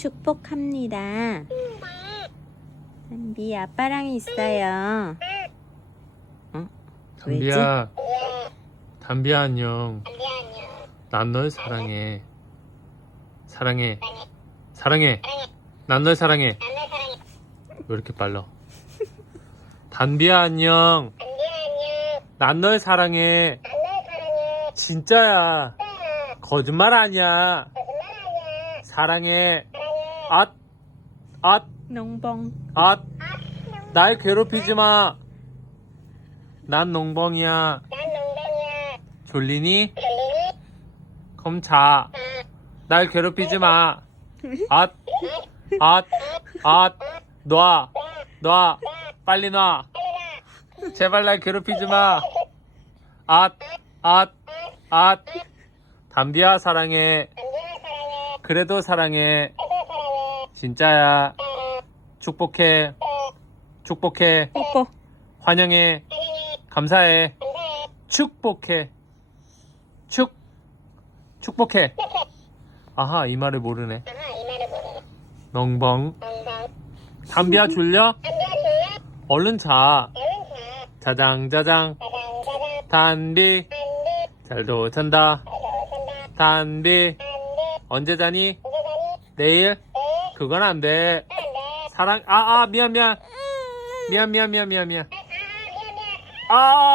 축복합니다. 담비 아빠랑 있어요. 담비야, 담비야 안녕. 난 널 사랑해. 사랑해. 사랑해. 난 널 사랑해. 왜 이렇게 빨라? 담비야 안녕. 난 널 사랑해. 진짜야. 거짓말 아니야. 사랑해. 앗, 앗, 농봉. 앗. 날 괴롭히지 마. 난 농벙이야. 졸리니? 그럼 자. 날 괴롭히지 마. 앗, 앗, 앗. 놔, 놔. 빨리 놔. 제발 날 괴롭히지 마. 앗, 앗, 앗. 담비야 사랑해. 그래도 사랑해. 진짜야. 축복해. 축복해. 뽀뽀. 환영해. 감사해. 축복해. 축. 축복해. 아하, 이 말을 모르네. 멍벙. 담비야 졸려? 얼른 자. 자장 자장. 단비. 잘도 잔다. 단비. 언제 자니? 내일? 그건 안 돼. 사랑, 아, 아, 미안, 미안. 미안, 미안, 미안, 미안, 미안. 아!